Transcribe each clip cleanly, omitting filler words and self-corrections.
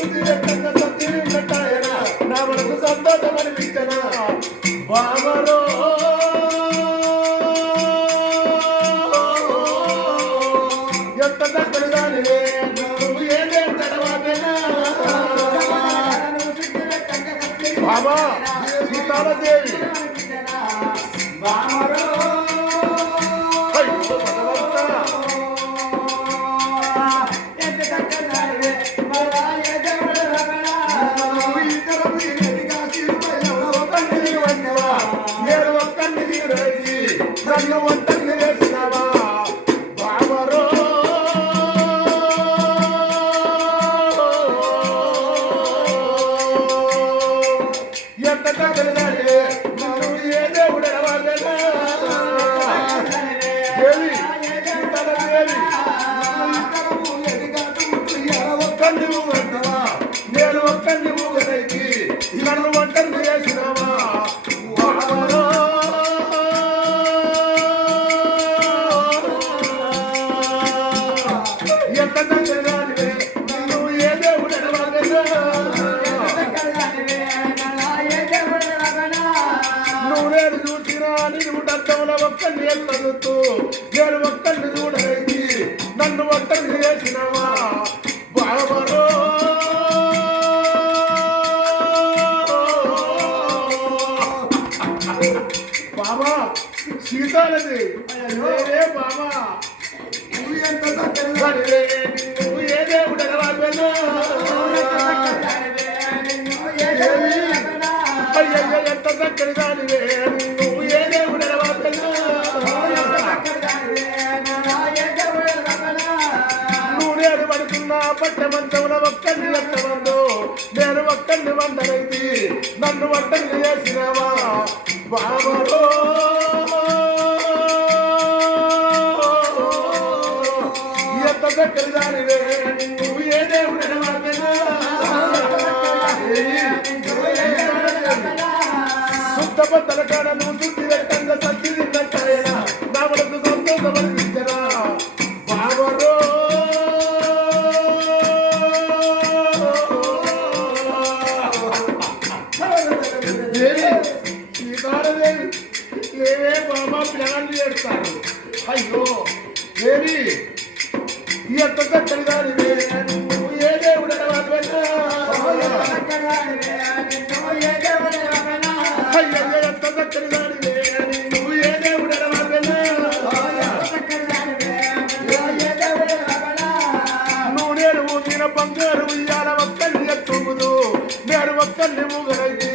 చూసి ఎక్కడ సత్యం పెట్టాయన నా మనకు సంతోషం అనిపించనా బామరో ఎంత దగ్గర దానివే నువ్వు ఏదే తడవాదేనా బాబా సీతాలదేవి బామరో నన్ను ఒంటరిని వేసినావా బామరో ఎంత దగ్గరదానివే నువ్వు ఏ దేవుడు ఎడవాలేనా దేవి సీతాలదేవి ఒక్కడిని ఊగంటవా నేను ఒక్కడిని ఊగదైకి నన్ను ఒంటరిని వేసినావా బామరో నువ్వు చూసినా నువ్వు అర్థంలో ఒక్కడిని చదువుతూ నేను ఒక్కడిని చూడలేదు నన్ను ఒక్కడిని చేసినావా బామరో బాబా సీతాలది నేనే బాబా నువ్వు ఎంత చక్కగా నువ్వు ఏ దేవుడు అయ్యయ్య ఎంత చక్కని దానివే నువ్వు ఏ దేవుడు నువ్వు నేను పడుతున్నా పట్టె మంచంలో ఒక్కడిని ఎత్తమందు నేను ఒక్కడిని వంటనైతి నన్ను వంటని చేసినావా బామరో ఎంత చక్కని దానివే నువ్వు ఏ దేవుడు శుద్ధబద్దల కాడ నువ్వు శుద్ధి రక్తంగా సత్తి తిన్నట్టయినా నా మనకు సంతోషం అనిపించరా బామరో సీతాలదేవి ఏవే బాబా పిల్లగాళ్ళు చేస్తారు అయ్యో దేవి ఎంత చక్కని దానివే నువ్వు ఏ దేవుడు అయ్యయ్య ఎంత చక్కని దానివే నువ్వు ఏ దేవుడు నువ్వు నేను ఊగిన బంగారు ఉయ్యాల ఒక్కడిని ఎత్తుముదు నేను ఒక్కడిని ఊగరైతే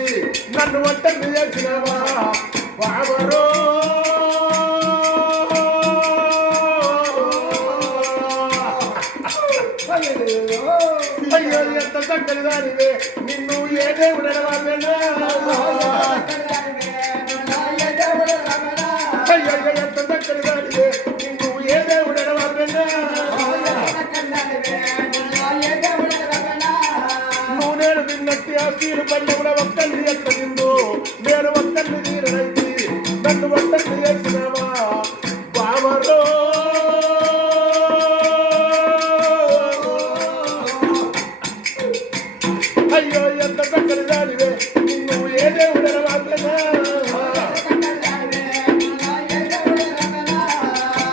నన్ను ఒక్కడిని చేసినావా బామరో అయ్యో ఎంత చక్కని దానివే నిన్ను ఏ దేవుడు అయ్యయ్య ఎంత చక్కని దానివే నిన్ను ఏ దేవుడు నువ్వు నేను నిన్నట్టి ఆ తీరు పల్లెముల ఒక్కడిని ఎత్త నిన్ను నేను ఒక్కడిని తీరనైతే నన్ను ఒక్కడిని చేసినావా బామరో అయ్యో ఎంత చక్కని దానివే నిన్ను ఏ దేవుడు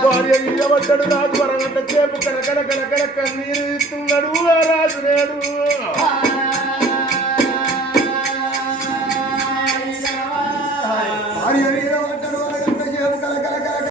భార్య ఇయ్యబడ్డాడు రాజు వరగంట చేపు కనకన కనకన కన్నీరు ఇస్తున్నాడు ఆ రాజు నేడు